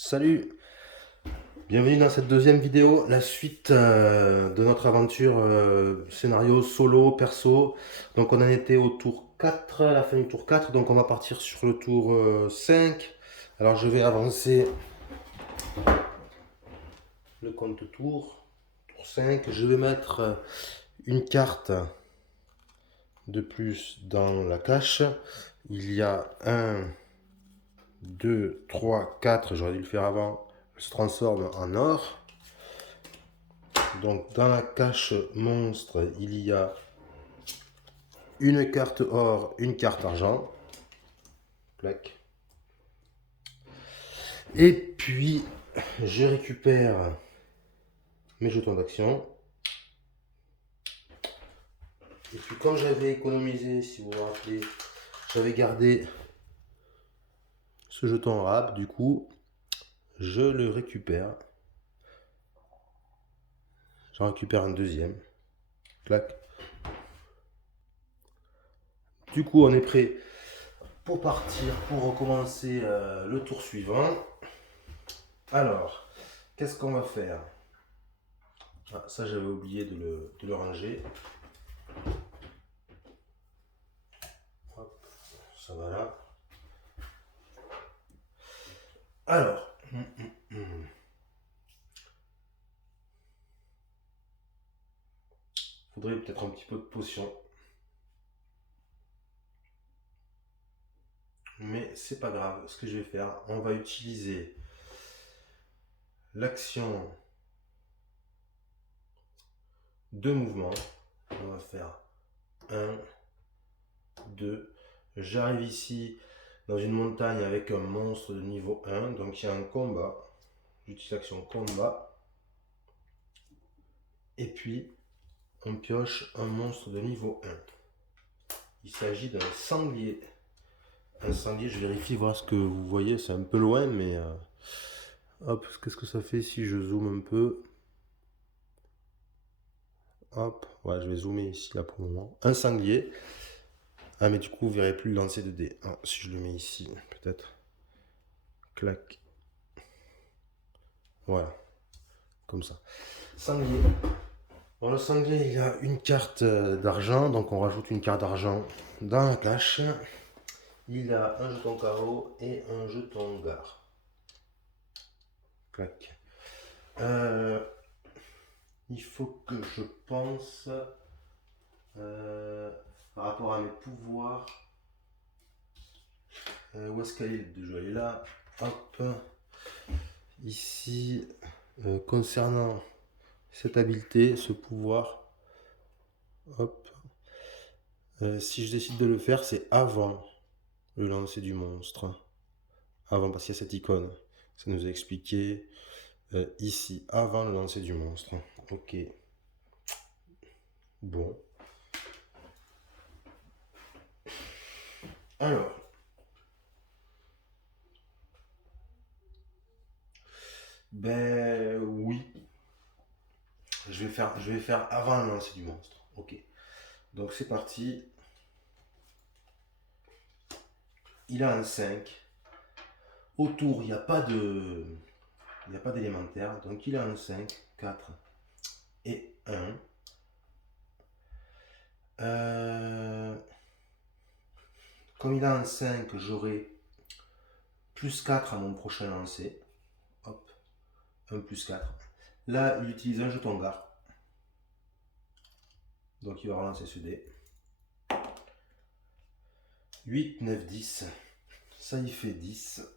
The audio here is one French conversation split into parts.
Salut, bienvenue dans cette deuxième vidéo, la suite de notre aventure scénario solo, perso. Donc on en était au tour 4, à la fin du tour 4, donc on va partir sur le tour 5. Alors je vais avancer le compte tour 5. Je vais mettre une carte de plus dans la cache. Il y a 1, 2, 3, 4, j'aurais dû le faire avant, elle se transforme en or. Donc dans la cache monstre, il y a une carte or, une carte argent. Clac. Et puis je récupère mes jetons d'action. Et puis comme j'avais économisé, si vous vous rappelez, j'avais gardé ce jeton rap, du coup je le récupère. J'en récupère un deuxième. Clac. Du coup on est prêt pour partir, pour recommencer le tour suivant. Alors, qu'est-ce qu'on va faire? Ah, ça j'avais oublié de le ranger. Hop, ça va là. Alors, faudrait peut-être un petit peu de potion. Mais c'est pas grave. Ce que je vais faire, on va utiliser l'action de mouvement. On va faire 1, 2. J'arrive ici dans une montagne avec un monstre de niveau 1. Donc il y a un combat. J'utilise l'action combat. Et puis, on pioche un monstre de niveau 1. Il s'agit d'un sanglier. Un sanglier, je vérifie voir ce que vous voyez. C'est un peu loin, mais... hop, qu'est-ce que ça fait si je zoome un peu? Hop, ouais, je vais zoomer ici là pour le moment. Un sanglier. Ah, mais du coup, vous verrez plus le lancer de dés. Ah, si je le mets ici, peut-être. Clac. Voilà, comme ça. Sanglier. Bon, le sanglier, il a une carte d'argent, donc on rajoute une carte d'argent dans la cache. Il a un jeton carreau et un jeton gare. Clac. Il faut que je pense par rapport à mes pouvoirs. Où est-ce qu'elle est? Je vais aller là. Hop. Ici, concernant cette habileté, ce pouvoir, hop. Si je décide de le faire, c'est avant le lancer du monstre. Avant, parce qu'il y a cette icône. Ça nous a expliqué ici, avant le lancer du monstre. Ok. Bon. Alors. Ben oui. Je vais faire avant le lancer du monstre. Ok. Donc c'est parti. Il a un 5. Autour, il n'y a pas de. Il n'y a pas d'élémentaire. Donc il a un 5, 4 et 1. Comme il a un 5, j'aurai plus 4 à mon prochain lancer. Hop, 1 plus 4. Là, il utilise un jeton gare. Donc il va relancer ce dé. 8, 9, 10. Ça y fait 10.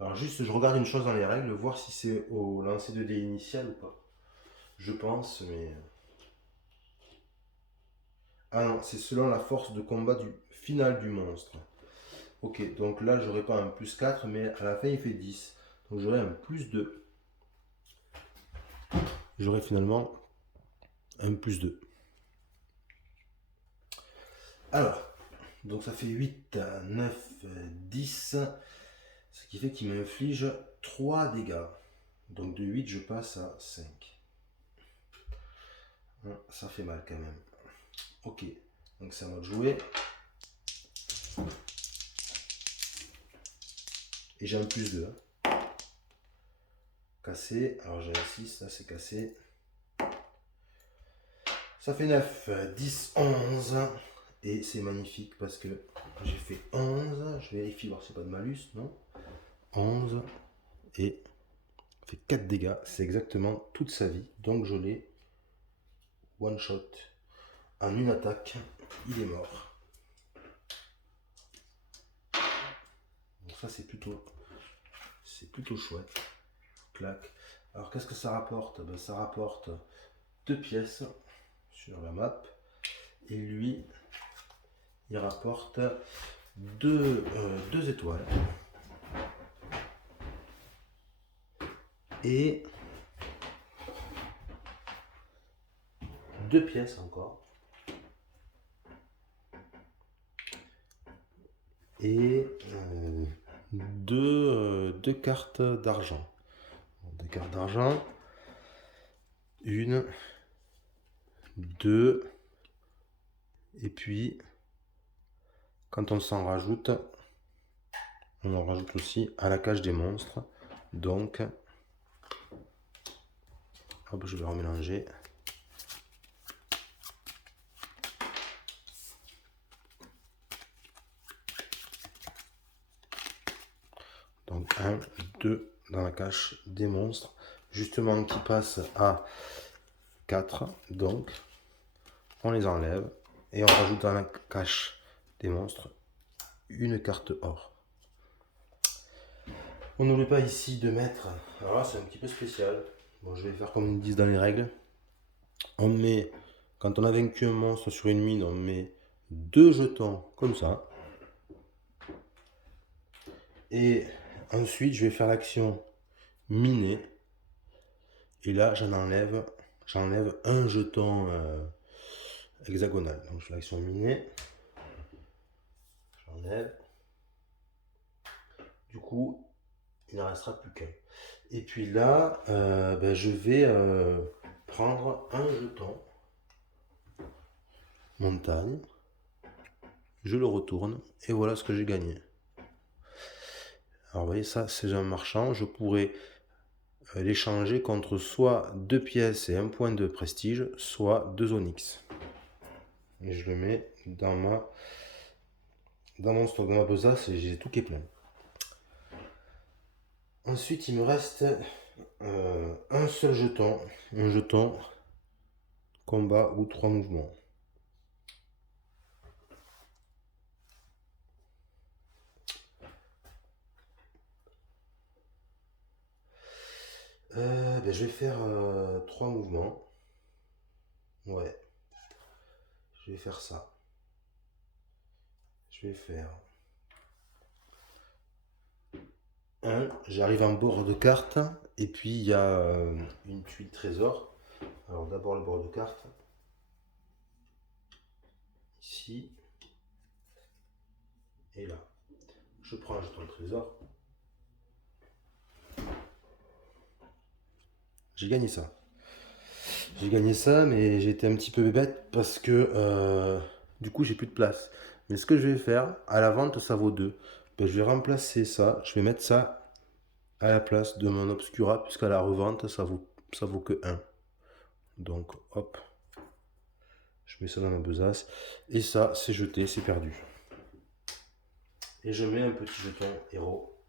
Alors juste, je regarde une chose dans les règles, voir si c'est au lancer de dé initial ou pas. Je pense, mais... Ah non, c'est selon la force de combat du final du monstre. Ok, donc là, j'aurai pas un plus 4, mais à la fin, il fait 10. Donc j'aurai un plus 2. J'aurai finalement un plus 2. Alors, donc ça fait 8, 9, 10. Ce qui fait qu'il m'inflige 3 dégâts. Donc de 8, je passe à 5. Ça fait mal quand même. Ok, donc c'est à moi de jouer. Et j'ai un plus 2. Cassé. Alors j'ai un 6, là c'est cassé. Ça fait 9, 10, 11. Et c'est magnifique parce que j'ai fait 11. Je vérifie voir s'il n'y a pas de malus, non? 11. Et ça fait 4 dégâts. C'est exactement toute sa vie. Donc je l'ai one shot. En une attaque, il est mort. Donc ça c'est plutôt chouette. Clac. Alors qu'est-ce que ça rapporte? Ben, ça rapporte 2 pièces sur la map. Et lui, il rapporte 2 étoiles. Et 2 pièces encore. Et 2 cartes d'argent. 2 cartes d'argent. 1, 2. Et puis, quand on s'en rajoute, on en rajoute aussi à la cage des monstres. Donc, hop, je vais remélanger. Donc 1, 2 dans la cache des monstres, justement qui passe à 4. Donc on les enlève et on rajoute dans la cache des monstres une carte or. On n'oublie pas ici de mettre, alors là c'est un petit peu spécial, bon je vais faire comme ils disent dans les règles. On met, quand on a vaincu un monstre sur une mine, on met 2 jetons comme ça. Et ensuite, je vais faire l'action miner. Et là, j'enlève un jeton hexagonal. Donc, je fais l'action miner. J'enlève. Du coup, il ne restera plus qu'un. Et puis là, ben, je vais prendre un jeton montagne. Je le retourne. Et voilà ce que j'ai gagné. Alors, vous voyez, ça, c'est un marchand. Je pourrais l'échanger contre soit 2 pièces et 1 point de prestige, soit 2 onyx. Et je le mets dans mon stock, dans ma besace, et j'ai tout qui est plein. Ensuite, il me reste un seul jeton, un jeton combat ou 3 mouvements. Ben, je vais faire 3 mouvements. Ouais. Je vais faire ça. Je vais faire 1. J'arrive en bord de carte. Et puis il y a une tuile trésor. Alors d'abord le bord de carte. Ici. Et là. Je prends un jeton de trésor. J'ai gagné ça. J'ai gagné ça, mais j'ai été un petit peu bête parce que du coup j'ai plus de place. Mais ce que je vais faire, à la vente ça vaut 2. Ben, je vais remplacer ça, je vais mettre ça à la place de mon Obscura, puisqu'à la revente ça vaut que 1. Donc hop, je mets ça dans ma besace. Et ça c'est jeté, c'est perdu. Et je mets un petit jeton héros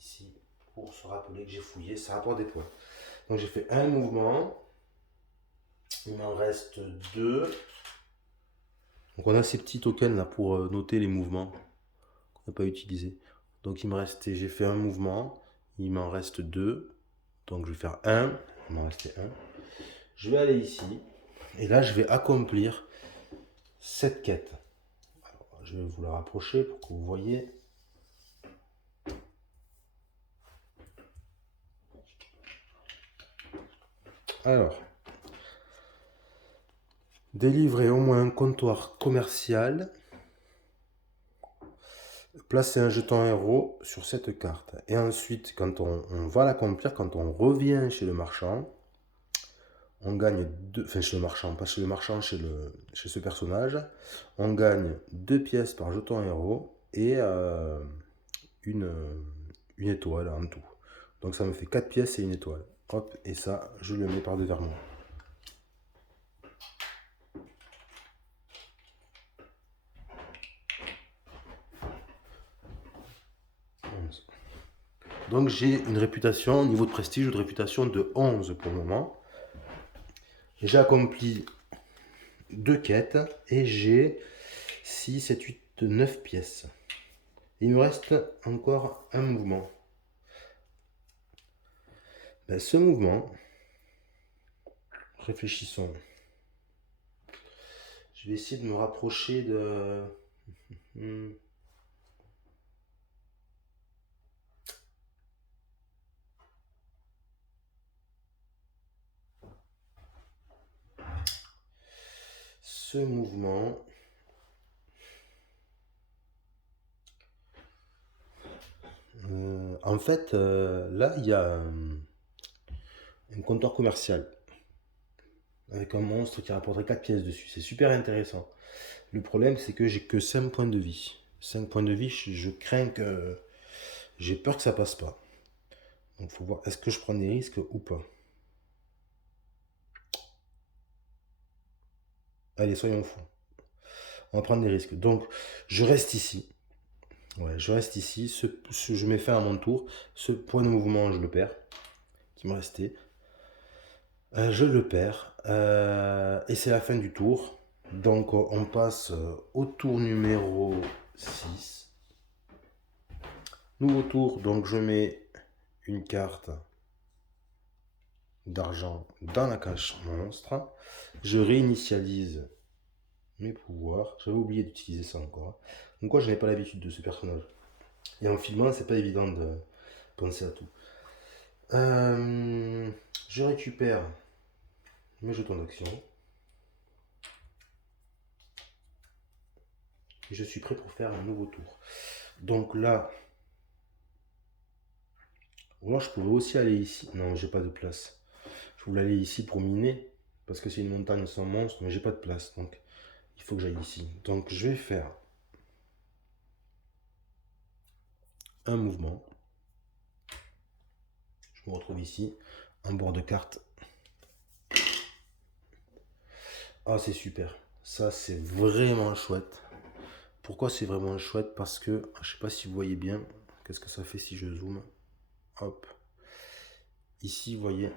ici pour se rappeler que j'ai fouillé, ça rapporte des points. Donc j'ai fait un mouvement. Il m'en reste 2. Donc on a ces petits tokens là pour noter les mouvements qu'on n'a pas utilisés. Donc il me restait, j'ai fait un mouvement, il m'en reste 2. Donc je vais faire 1, il m'en restait 1. Je vais aller ici, et là je vais accomplir cette quête. Alors, je vais vous la rapprocher pour que vous voyez. Alors, délivrer au moins un comptoir commercial. Placer un jeton héros sur cette carte. Et ensuite, quand on va l'accomplir, quand on revient chez le marchand, on gagne 2, enfin chez le marchand, pas chez le marchand, chez ce personnage, on gagne 2 pièces par jeton héros et une une étoile en tout. Donc ça me fait 4 pièces et une étoile. Hop, et ça, je le mets par devers moi. Donc j'ai une réputation, niveau de prestige, de réputation de 11 pour le moment. J'ai accompli 2 quêtes et j'ai 6, 7, 8, 9 pièces. Il me reste encore un mouvement. Ben, ce mouvement, réfléchissons. Je vais essayer de me rapprocher de... Ce mouvement... en fait, là, il y a un comptoir commercial avec un monstre qui rapporterait 4 pièces dessus. C'est super intéressant. Le problème, c'est que j'ai que 5 points de vie. 5 points de vie, je crains que... J'ai peur que ça passe pas. Donc, faut voir, est-ce que je prends des risques ou pas? Allez, soyons fous. On va prendre des risques. Donc, je reste ici. Ouais, je reste ici. Je mets fin à mon tour. Ce point de mouvement, je le perds. Qui me restait. Je le perds. Et c'est la fin du tour. Donc, on passe au tour numéro 6. Nouveau tour. Donc, je mets une carte d'argent dans la cache monstre. Je réinitialise mes pouvoirs. J'avais oublié d'utiliser ça encore. Donc, quoi, je n'avais pas l'habitude de ce personnage. Et en filmant, c'est pas évident de penser à tout. Je récupère mes jetons d'action. Et je suis prêt pour faire un nouveau tour. Donc là, moi je pourrais aussi aller ici. Non, j'ai pas de place. Je voulais aller ici pour miner. Parce que c'est une montagne sans monstre, mais j'ai pas de place. Donc il faut que j'aille ici. Donc je vais faire un mouvement. Je me retrouve ici, en bord de carte. Ah, c'est super. Ça, c'est vraiment chouette. Pourquoi c'est vraiment chouette? Parce que, je sais pas si vous voyez bien, qu'est-ce que ça fait si je zoome? Hop. Ici, vous voyez,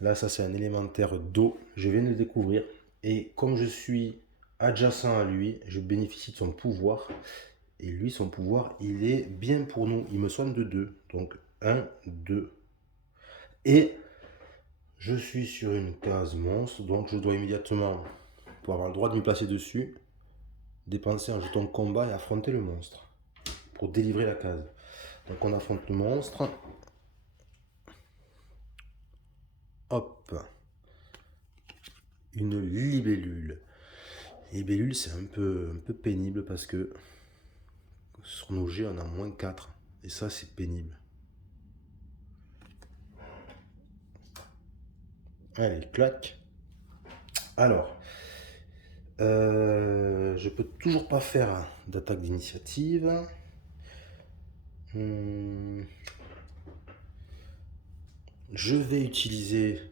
là, ça c'est un élémentaire d'eau. Je viens de le découvrir. Et comme je suis adjacent à lui, je bénéficie de son pouvoir. Et lui, son pouvoir, il est bien pour nous. Il me soigne de 2. Donc, 1, 2. Et je suis sur une case monstre. Donc, je dois immédiatement, pour avoir le droit de me placer dessus, dépenser un jeton de combat et affronter le monstre. Pour délivrer la case. Donc, on affronte le monstre. Hop. Une libellule. Libellule, c'est un peu pénible parce que sur nos jets, on a moins 4. Et ça, c'est pénible. Allez, clac. Alors, je peux toujours pas faire d'attaque d'initiative. Je vais utiliser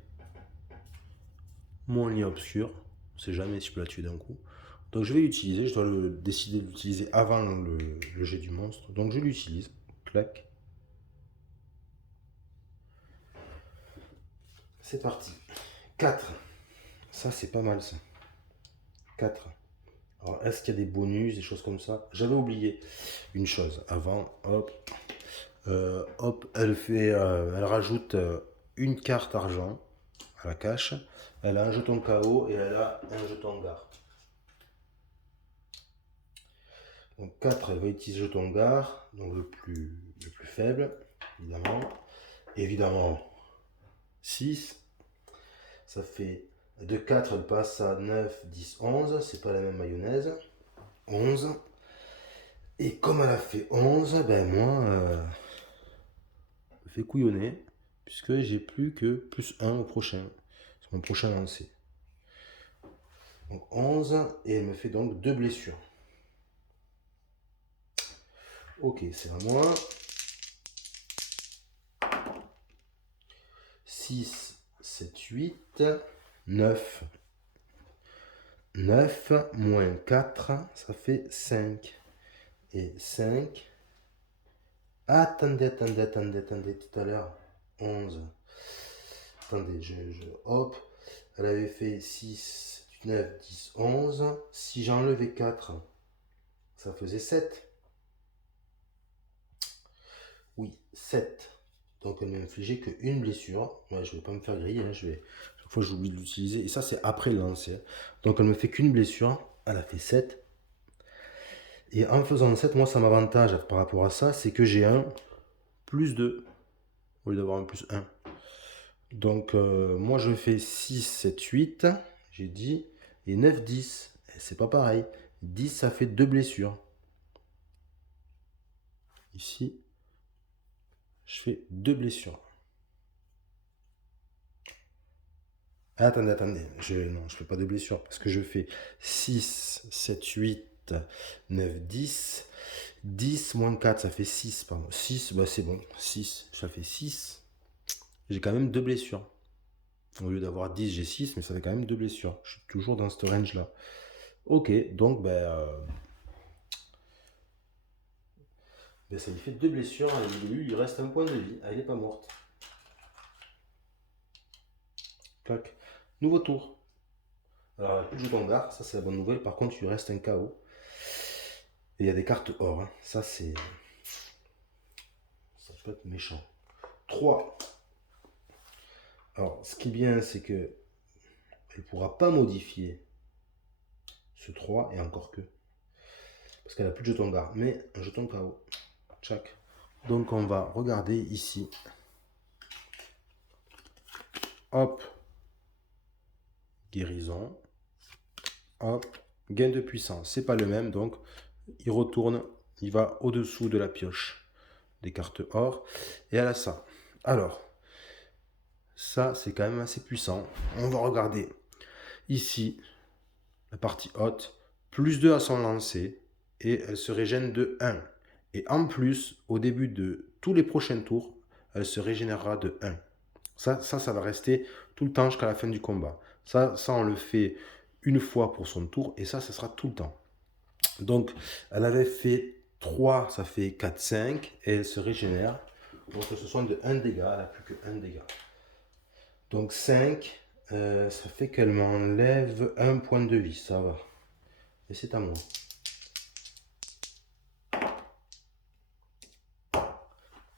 mon lien obscur. On sait jamais si je peux la tuer d'un coup. Donc je vais l'utiliser. Je dois décider de l'utiliser avant le jet du monstre. Donc je l'utilise. Clac. C'est parti. 4. Ça, c'est pas mal, ça. 4. Alors, est-ce qu'il y a des bonus, des choses comme ça? J'avais oublié une chose avant. Hop. Hop, elle rajoute une carte argent à la cache. Elle a un jeton KO et elle a un jeton gare. Donc 4, elle va utiliser jeton gare, donc le plus faible, évidemment. Évidemment, 6. Ça fait de 4, elle passe à 9, 10, 11. C'est pas la même mayonnaise. 11. Et comme elle a fait 11, ben moi, je fais couillonner, puisque j'ai plus que plus 1 au prochain. C'est mon prochain lancer. Donc 11, et elle me fait donc 2 blessures. Ok, c'est à moi. 6, 7, 8, 9. 9 moins 4, ça fait 5. Et 5. Attendez, tout à l'heure. 11. Attendez, hop. Elle avait fait 6, 9, 10, 11. Si j'enlevais 4, ça faisait 7. Oui, 7. Donc elle m'a infligé qu'une blessure. Ouais, je vais pas me faire griller. Hein, chaque fois j'oublie de l'utiliser. Et ça, c'est après le lancer. Donc elle me fait qu'une blessure. Elle a fait 7. Et en faisant 7, moi, ça m'avantage par rapport à ça. C'est que j'ai un plus 2 au lieu d'avoir un plus 1. Donc moi, je fais 6, 7, 8. J'ai dit. Et 9, 10. Et c'est pas pareil. 10, ça fait 2 blessures. Ici, je fais 2 blessures. Attendez. Non, je fais pas de blessures parce que je fais 6, 7, 8, 9, 10. 10 moins 4, ça fait 6. Pardon. 6, bah c'est bon. 6, ça fait 6. J'ai quand même 2 blessures. Au lieu d'avoir 10, j'ai 6, mais ça fait quand même 2 blessures. Je suis toujours dans ce range-là. Ok, donc ça lui fait 2 blessures. Et lui, il reste un point de vie. Ah, elle n'est pas morte. Clac. Nouveau tour. Alors, plus de jetons d'art, ça c'est la bonne nouvelle. Par contre, il lui reste un KO. Et il y a des cartes or. Hein. Ça, c'est. Ça peut être méchant. 3. Alors, ce qui est bien, c'est que elle ne pourra pas modifier ce 3, et encore que. Parce qu'elle n'a plus de jeton d'art, mais un jeton KO. Tchac. Donc, on va regarder ici. Hop. Guérison. Hop. Gain de puissance. C'est pas le même, donc il retourne. Il va au-dessous de la pioche des cartes or. Et elle a ça. Alors, ça, c'est quand même assez puissant. On va regarder ici la partie haute. Plus 2 à son lancer. Et elle se régène de 1. Et en plus, au début de tous les prochains tours, elle se régénérera de 1. Ça va rester tout le temps jusqu'à la fin du combat. Ça, on le fait une fois pour son tour. Et ça sera tout le temps. Donc, elle avait fait 3, ça fait 4, 5. Et elle se régénère. Donc, ce soin de 1 dégât. Elle n'a plus que 1 dégât. Donc, 5. Ça fait qu'elle m'enlève 1 point de vie. Ça va. Et c'est à moi.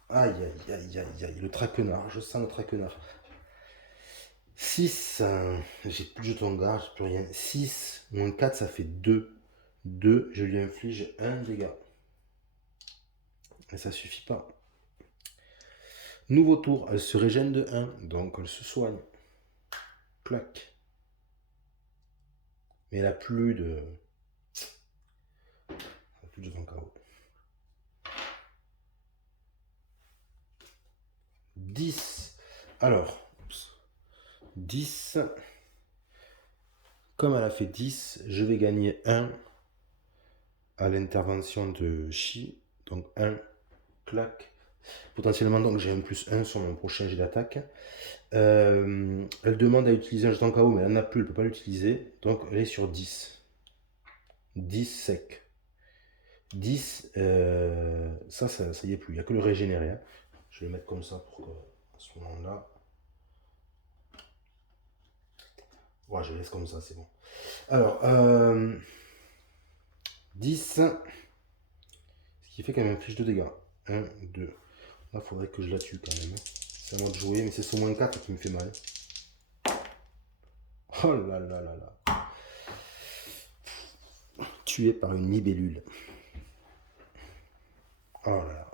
Aïe. Le traquenard. Je sens le traquenard. 6. J'ai plus de jetons de garde. J'ai plus rien. 6 moins 4, ça fait 2. 2. Je lui inflige 1 dégât. Et ça suffit pas. Nouveau tour. Elle se régène de 1. Donc, elle se soigne. Clac. Mais elle a plus de. Elle a plus de jetons KO. 10. Alors. 10. Comme elle a fait 10, je vais gagner 1 à l'intervention de Chi. Donc 1, clac. Potentiellement, donc j'ai un plus 1 sur mon prochain jet d'attaque. Elle demande à utiliser un jeton KO, mais elle n'en a plus, elle ne peut pas l'utiliser. Donc elle est sur 10. 10 sec. 10, ça y est plus. Il n'y a que le régénéré. Hein. Je vais le mettre comme ça pour qu'à ce moment-là. Ouais, je laisse comme ça, c'est bon. Alors, 10, ce qui fait qu'elle m'inflige 2 dégâts. 1, 2. Là, il faudrait que je la tue quand même. C'est à moi de jouer, mais c'est ce moins 4 qui me fait mal. Oh là là là là. Tué par une libellule. Oh là là.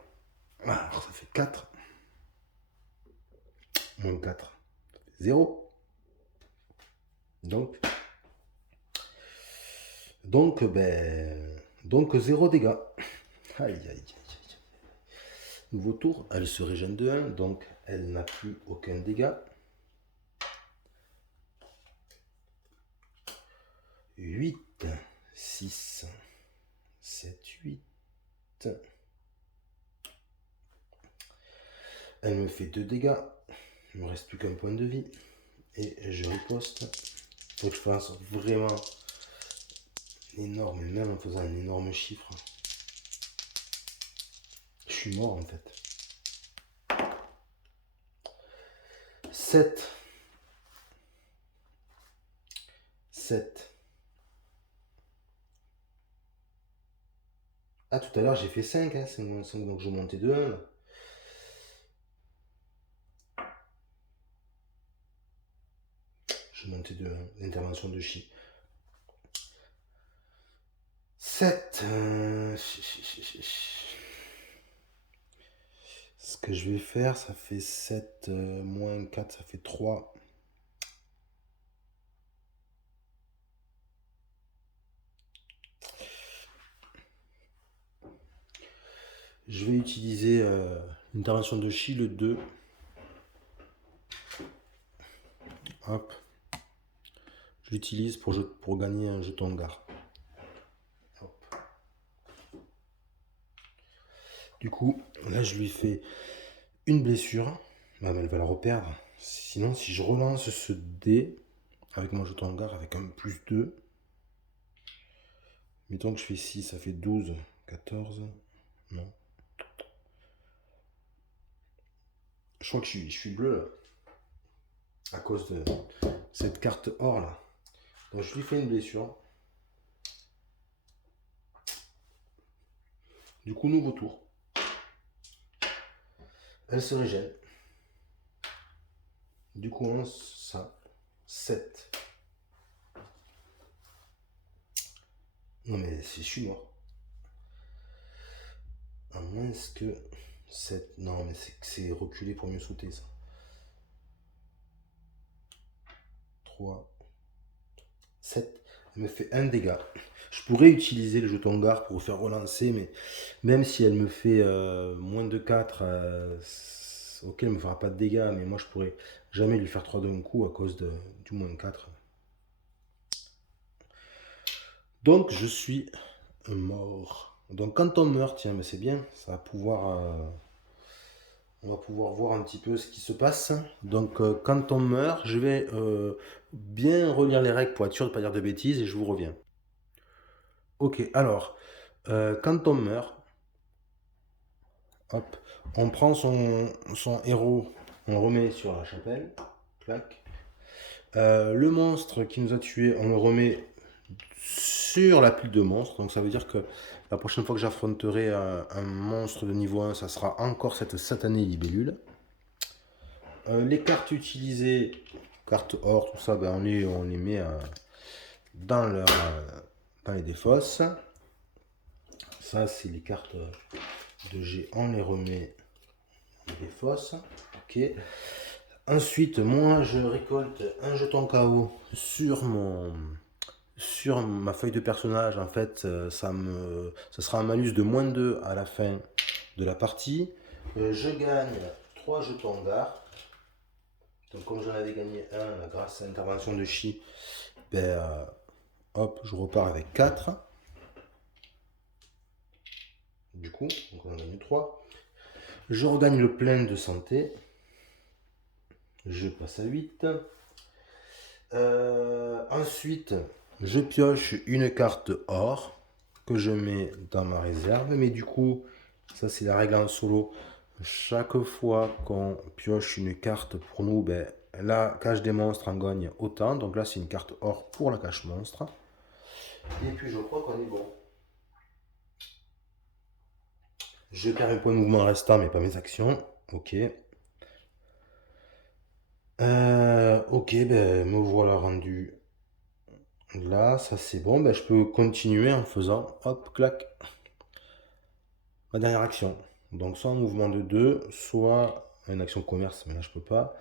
Alors, ça fait 4. Moins 4. Ça fait 0. Donc 0 dégâts. Aïe. Nouveau tour, elle se régène de 1, donc elle n'a plus aucun dégât. 8, 6, 7, 8. Elle me fait 2 dégâts. Il me reste plus qu'un point de vie. Et je riposte. Faut que je fasse vraiment énorme, même en faisant un énorme chiffre. Je suis mort en fait. 7. 7. Ah, tout à l'heure j'ai fait 5, hein, 5, 5, donc je montais de 1 là. Je montais de 1, l'intervention de chi. 7. Ce que je vais faire, ça fait 7 moins 4, ça fait 3. Je vais utiliser l'intervention de chi, le 2. Hop. Je l'utilise pour gagner un jeton de gare. Hop. Du coup, là, je lui fais une blessure. Bah, elle va la reperdre. Sinon, si je relance ce dé avec mon jeton de gare avec un plus 2, mettons que je fais 6, ça fait 12, 14. Non. Je crois que je suis bleu là. À cause de cette carte or là. Donc je lui fais une blessure. Du coup, nouveau tour. Elle se régène. Du coup, on ça. 7. Non mais je suis mort. À moins que 7. Non mais c'est reculé pour mieux sauter ça. 3. 7. Elle me fait un dégât. Je pourrais utiliser le jeton de gare pour faire relancer, mais même si elle me fait moins de 4, ok, elle me fera pas de dégâts, mais moi je pourrais jamais lui faire 3 d'un coup à cause du moins 4. Donc je suis mort. Donc quand on meurt, tiens, mais c'est bien, ça va pouvoir, on va pouvoir voir un petit peu ce qui se passe. Donc quand on meurt, je vais bien relire les règles pour être sûr de ne pas dire de bêtises et je vous reviens. Ok, alors, quand on meurt, hop, on prend son héros, on le remet sur la chapelle, clac. Le monstre qui nous a tué, on le remet sur la pile de monstres. Donc ça veut dire que la prochaine fois que j'affronterai un monstre de niveau 1, ça sera encore cette satanée libellule. Les cartes utilisées, cartes or, tout ça, ben on les met dans les défausses. Ça, c'est les cartes de G, on les remet dans les défausses. Ok. Ensuite, moi, je récolte un jeton KO sur ma feuille de personnage. En fait, ça sera un malus de moins 2 à la fin de la partie. Je gagne 3 jetons gare. Donc, comme j'en avais gagné un grâce à l'intervention de Chi, ben, hop, je repars avec 4. Du coup, donc on en gagne 3. Je regagne le plein de santé. Je passe à 8. Ensuite, je pioche une carte or que je mets dans ma réserve. Mais du coup, ça c'est la règle en solo. Chaque fois qu'on pioche une carte pour nous, ben, la cache des monstres en gagne autant. Donc là, c'est une carte or pour la cache monstre. Et puis je crois qu'on est bon. Je perds un point de mouvement restant, mais pas mes actions. Ok. Ok, ben me voilà rendu là. Ça c'est bon. Ben, je peux continuer en faisant hop, clac, ma dernière action. Donc soit un mouvement de 2, soit une action commerce, mais là je peux pas.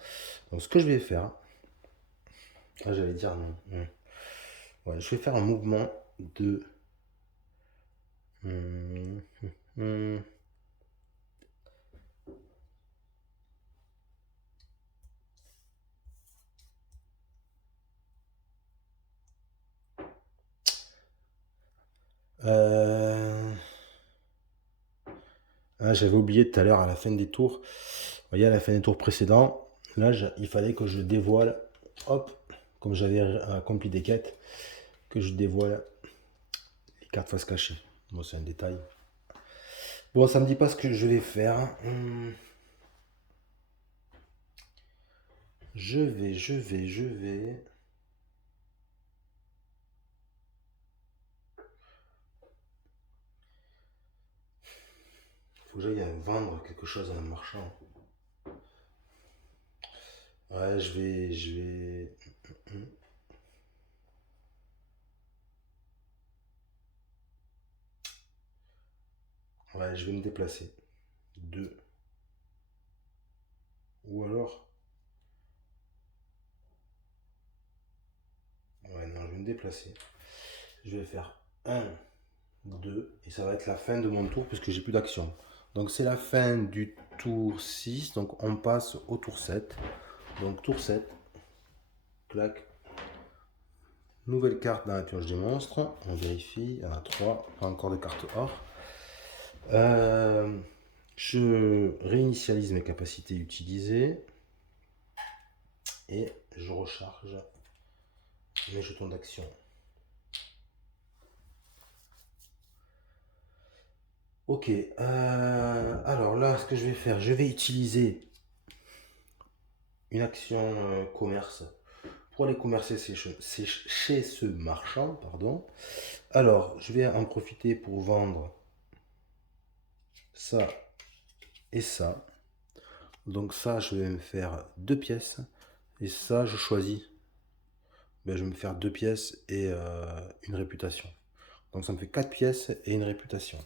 Donc ce que je vais faire, ah, j'allais dire non. Ouais, je vais faire un mouvement de... Hum, hum, hum. Euh, Ah, j'avais oublié tout à l'heure à la fin des tours. Vous voyez, à la fin des tours précédents, Là, il fallait que je dévoile, hop, comme j'avais accompli des quêtes, que je dévoile les cartes face cachée. Bon, c'est un détail. Bon, ça me dit pas ce que je vais faire. Je vais. Faut que j'aille vendre quelque chose à un marchand. Ouais, je vais. Ouais, je vais me déplacer. 2. Ou alors. Ouais, non, je vais me déplacer. Je vais faire 1, 2. Et ça va être la fin de mon tour puisque j'ai plus d'action. Donc c'est la fin du tour 6. Donc on passe au tour 7. Donc tour 7. Clac. Nouvelle carte dans la pioche des monstres. On vérifie. Il y en a 3. Pas encore de carte or. Je réinitialise mes capacités utilisées. Et je recharge mes jetons d'action. Ok, alors là, ce que je vais faire, je vais utiliser une action commerce pour aller commercer chez ce marchand, pardon. Alors, je vais en profiter pour vendre ça et ça. Donc ça, je vais me faire 2 pièces. Et ça, je choisis. Ben, je vais me faire 2 pièces et une réputation. Donc ça me fait 4 pièces et une réputation.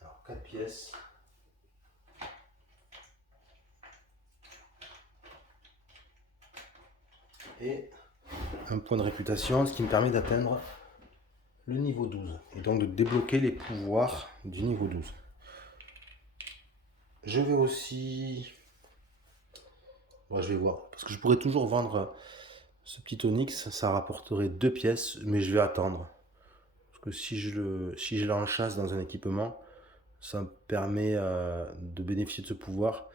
Alors, 4 pièces. Et un point de réputation, ce qui me permet d'atteindre le niveau 12 et donc de débloquer les pouvoirs du niveau 12. Je vais aussi... Bon, je vais voir, parce que je pourrais toujours vendre ce petit onyx, ça rapporterait 2 pièces, mais je vais attendre. Parce que si je l'ai en chasse dans un équipement, ça me permet de bénéficier de ce pouvoir.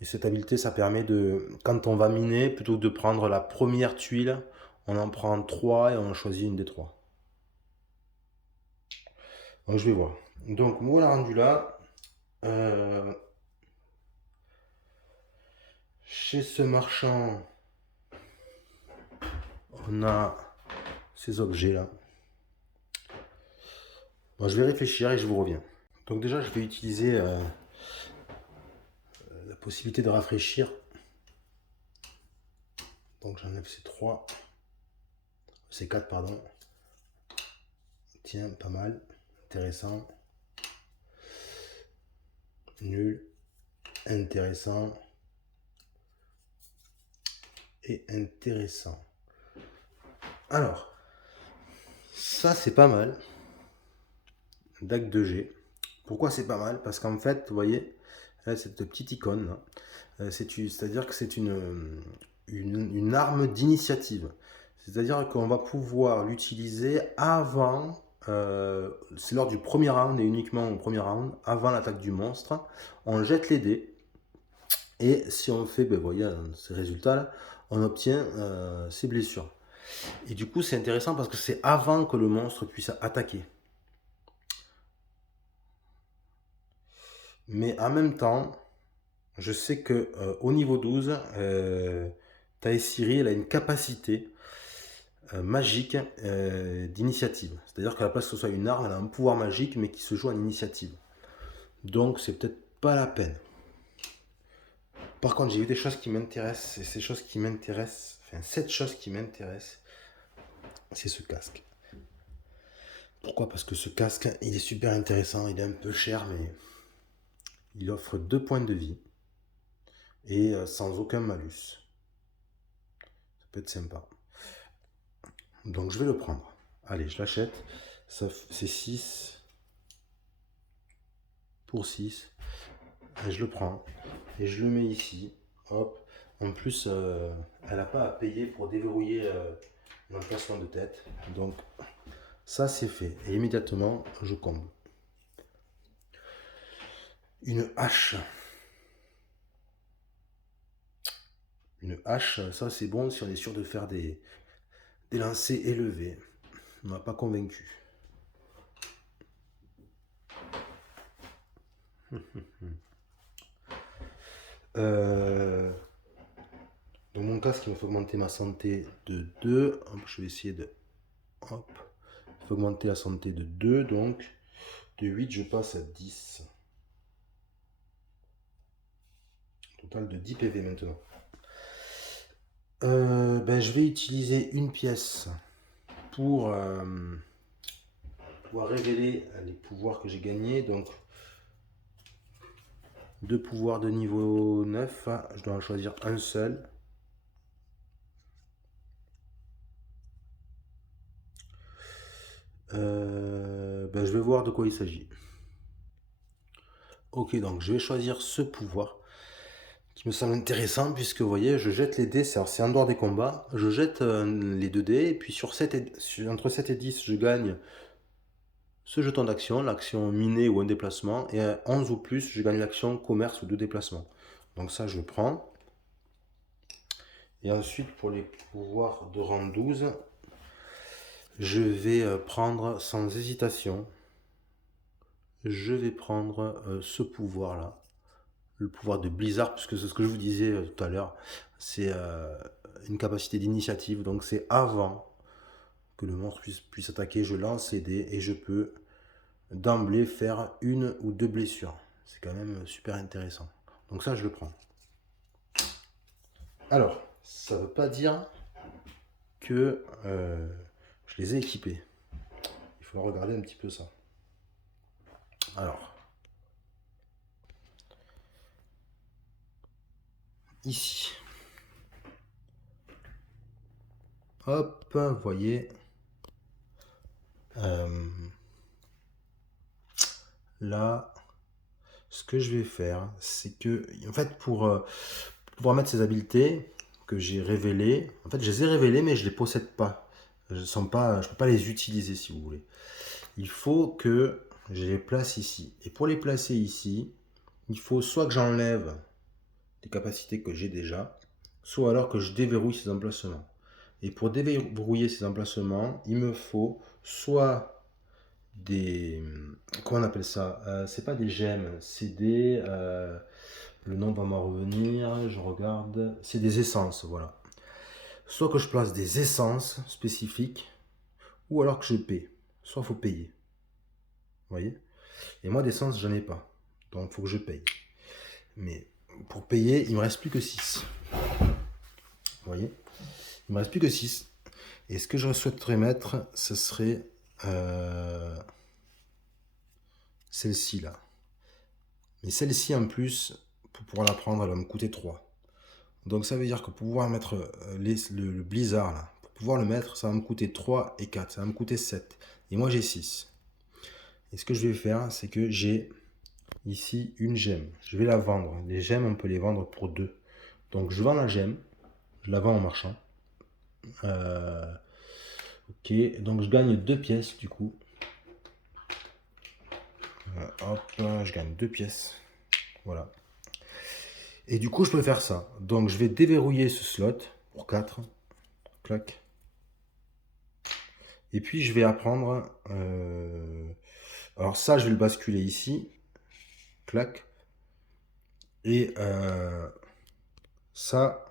Et cette habileté, ça permet de, quand on va miner, plutôt que de prendre la première tuile, on en prend 3 et on choisit une des 3. Donc je vais voir. Donc moi la rendu là. Chez ce marchand, on a ces objets là. Bon, je vais réfléchir et je vous reviens. Donc déjà je vais utiliser la possibilité de rafraîchir. Donc j'enlève ces 3. Ces 4 pardon. Tiens, pas mal. Intéressant. Nul. Intéressant. Et intéressant. Alors, ça c'est pas mal. DAC 2G. Pourquoi c'est pas mal? Parce qu'en fait, vous voyez, là, cette petite icône, c'est-à-dire que c'est une arme d'initiative. C'est-à-dire qu'on va pouvoir l'utiliser avant, c'est lors du premier round et uniquement au premier round, avant l'attaque du monstre. On jette les dés et si on fait, ben, vous voyez, ces résultats-là, on obtient ces blessures. Et du coup, c'est intéressant parce que c'est avant que le monstre puisse attaquer. Mais en même temps, je sais que au niveau 12, Taesiri, elle a une capacité magique d'initiative. C'est-à-dire qu'à la place que ce soit une arme, elle a un pouvoir magique, mais qui se joue en initiative. Donc c'est peut-être pas la peine. Par contre, j'ai eu des choses qui m'intéressent, et ces choses qui m'intéressent, enfin cette chose qui m'intéresse, c'est ce casque. Pourquoi? Parce que ce casque, il est super intéressant, il est un peu cher, mais il offre 2 points de vie et sans aucun malus. Ça peut être sympa. Donc je vais le prendre. Allez, je l'achète. C'est 6 pour 6. Et je le prends. Et je le mets ici. Hop. En plus, elle n'a pas à payer pour déverrouiller l'emplacement de tête. Donc ça c'est fait. Et immédiatement, je comble. Une hache. Une hache, ça c'est bon si on est sûr de faire des lancers élevés. On m'a pas convaincu. Dans mon casque, il me fait augmenter ma santé de 2. Je vais essayer de... Hop. Il faut augmenter la santé de 2, donc de 8, je passe à 10. Total de 10 PV maintenant. Je vais utiliser une pièce pour pouvoir révéler les pouvoirs que j'ai gagnés. Donc, 2 pouvoirs de niveau 9. Je dois en choisir un seul. Je vais voir de quoi il s'agit. Ok, donc je vais choisir ce pouvoir qui me semble intéressant puisque vous voyez, je jette les dés, c'est en dehors des combats, je jette les 2 dés et puis entre 7 et 10, je gagne ce jeton d'action, l'action miner ou un déplacement, et à 11 ou plus, je gagne l'action commerce ou 2 déplacements. Donc ça, je prends. Et ensuite, pour les pouvoirs de rang 12, je vais prendre sans hésitation, je vais prendre ce pouvoir-là, le pouvoir de Blizzard, puisque c'est ce que je vous disais tout à l'heure, c'est une capacité d'initiative, donc c'est avant que le monstre puisse attaquer, je lance les dés et je peux d'emblée faire 1 ou 2 blessures. C'est quand même super intéressant. Donc ça, je le prends. Alors, ça ne veut pas dire que je les ai équipés. Il faut regarder un petit peu ça. Alors, ici. Hop, vous voyez. Là, ce que je vais faire, c'est que, en fait, pour pouvoir mettre ces habiletés que j'ai révélées, en fait, je les ai révélées, mais je ne les possède pas. Je ne peux pas les utiliser, si vous voulez. Il faut que je les place ici. Et pour les placer ici, il faut soit que j'enlève des capacités que j'ai déjà, soit alors que je déverrouille ces emplacements. Et pour déverrouiller ces emplacements, il me faut soit des... Comment on appelle ça c'est pas des gemmes, c'est des... le nom va m'en revenir, je regarde. C'est des essences, voilà. Soit que je place des essences spécifiques, ou alors que je paie. Soit il faut payer. Vous voyez? Et moi, d'essence, j'en ai pas. Donc, il faut que je paye. Mais pour payer, il me reste plus que 6. Vous voyez? Il me reste plus que 6. Et ce que je souhaiterais mettre, ce serait celle-ci là. Mais celle-ci en plus, pour pouvoir la prendre, elle va me coûter 3. Donc ça veut dire que pour pouvoir mettre le blizzard là, pour pouvoir le mettre, ça va me coûter 3 et 4. Ça va me coûter 7. Et moi j'ai 6. Et ce que je vais faire, c'est que j'ai ici une gemme. Je vais la vendre. Les gemmes, on peut les vendre pour 2. Donc je vends la gemme. Je la vends au marchand. Ok, donc je gagne 2 pièces du coup. Hop, je gagne 2 pièces. Voilà. Et du coup, je peux faire ça. Donc je vais déverrouiller ce slot pour 4. Clac. Et puis je vais apprendre... alors ça, je vais le basculer ici. Clac. Et ça,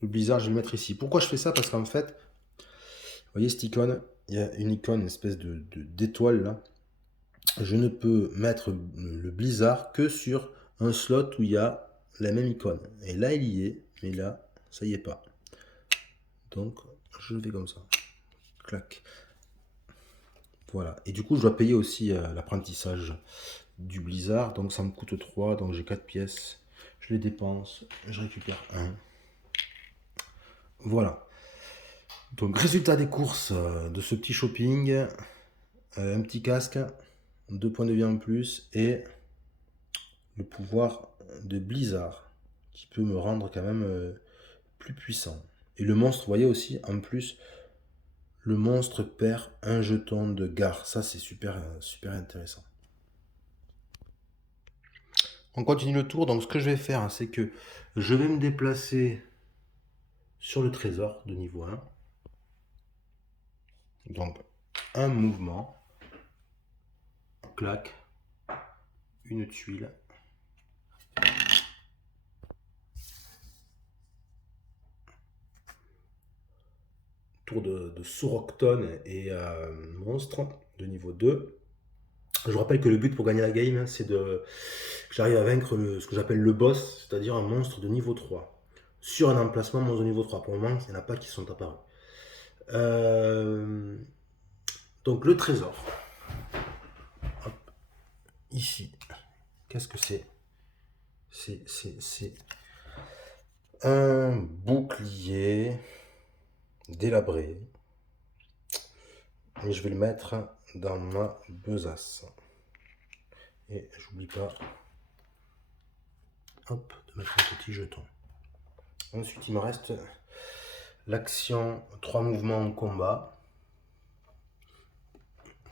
le blizzard, je vais le mettre ici. Pourquoi je fais ça? Parce qu'en fait, vous voyez cette icône? Il y a une icône, une espèce d'étoile là. Je ne peux mettre le blizzard que sur un slot où il y a la même icône. Et là, il y est, mais là, ça y est pas. Donc, je fais comme ça. Clac. Voilà. Et du coup, je dois payer aussi l'apprentissage du blizzard. Donc, ça me coûte 3. Donc, j'ai 4 pièces. Je les dépense. Je récupère 1. Voilà. Donc, résultat des courses de ce petit shopping. Un petit casque. 2 points de vie en plus. Et le pouvoir de blizzard. Qui peut me rendre quand même plus puissant. Et le monstre, vous voyez aussi, en plus... Le monstre perd un jeton de gare. Ça, c'est super, super intéressant. On continue le tour. Donc ce que je vais faire, hein, c'est que je vais me déplacer sur le trésor de niveau 1. Donc un mouvement, clac, une tuile. Tour de Sorocton et monstre de niveau 2. Je vous rappelle que le but pour gagner la game, hein, c'est que j'arrive à vaincre ce que j'appelle le boss, c'est-à-dire un monstre de niveau 3. Sur un emplacement monstre de niveau 3. Pour le moment, il n'y en a pas qui sont apparus. Donc le trésor. Hop. Ici. Qu'est-ce que c'est? C'est un bouclier délabré. Et je vais le mettre dans ma besace. Et j'oublie pas, hop, de mettre un petit jeton. Ensuite, il me reste l'action 3 mouvements en combat.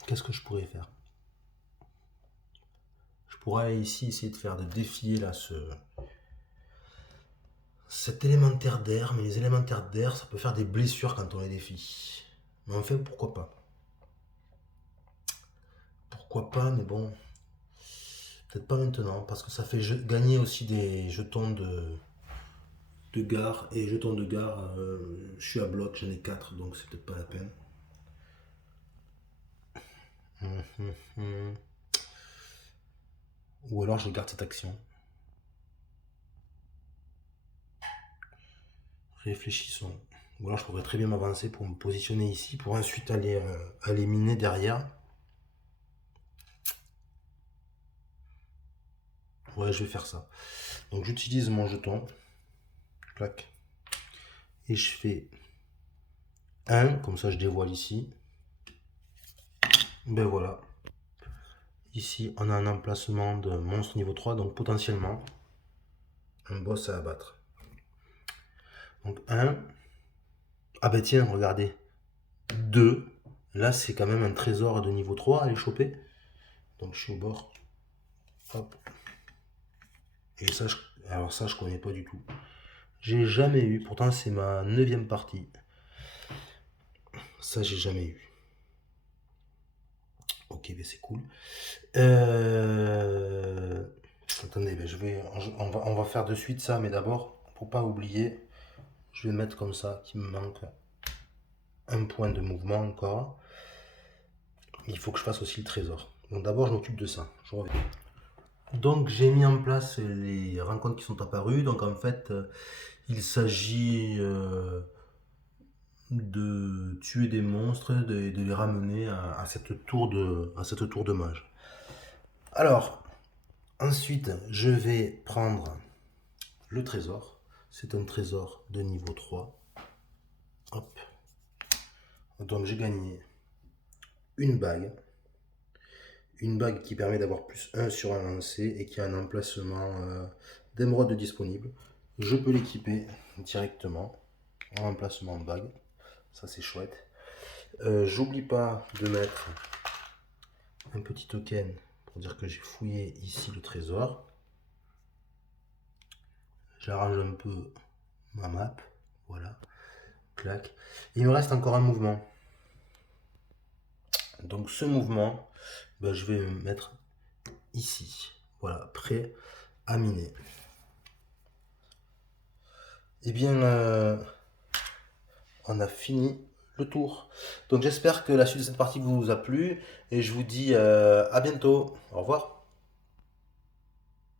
Qu'est-ce que je pourrais faire? Je pourrais aller ici essayer de faire défier là cet élémentaire d'air, mais les élémentaires d'air, ça peut faire des blessures quand on les défie. Mais enfin, pourquoi pas? Pourquoi pas, mais bon, peut-être pas maintenant, parce que ça fait gagner aussi des jetons de gare, et jetons de gare, je suis à bloc, j'en ai 4, donc c'est peut-être pas la peine. Ou alors je garde cette action. Réfléchissons. Ou alors je pourrais très bien m'avancer pour me positionner ici, pour ensuite aller miner derrière. Ouais, je vais faire ça. Donc j'utilise mon jeton. Clac. Et je fais 1, comme ça je dévoile ici. Ben voilà. Ici, on a un emplacement de monstre niveau 3, donc potentiellement un boss à abattre. Donc 1. Ah ben tiens, regardez. 2. Là, c'est quand même un trésor de niveau 3 à aller choper. Donc je suis au bord. Hop. Et ça, alors ça, je connais pas du tout. J'ai jamais eu. Pourtant, c'est ma 9e partie. Ça, j'ai jamais eu. Ok, ben c'est cool. Attendez, ben on va faire de suite ça, mais d'abord, pour pas oublier, je vais mettre comme ça, qu'il me manque un point de mouvement encore. Il faut que je fasse aussi le trésor. Donc d'abord, je m'occupe de ça. Je reviens. Donc j'ai mis en place les rencontres qui sont apparues. Donc en fait, il s'agit de tuer des monstres, de les ramener à cette tour de mage. Alors, ensuite, je vais prendre le trésor. C'est un trésor de niveau 3. Hop. Donc j'ai gagné une bague. Une bague qui permet d'avoir plus 1 sur un lancer et qui a un emplacement d'émeraude disponible. Je peux l'équiper directement en emplacement de bague. Ça c'est chouette. J'oublie pas de mettre un petit token pour dire que j'ai fouillé ici le trésor. J'arrange un peu ma map. Voilà. Clac. Il me reste encore un mouvement. Donc ce mouvement, ben, je vais me mettre ici. Voilà, prêt à miner. Eh bien, on a fini le tour. Donc j'espère que la suite de cette partie vous a plu et je vous dis à bientôt. Au revoir.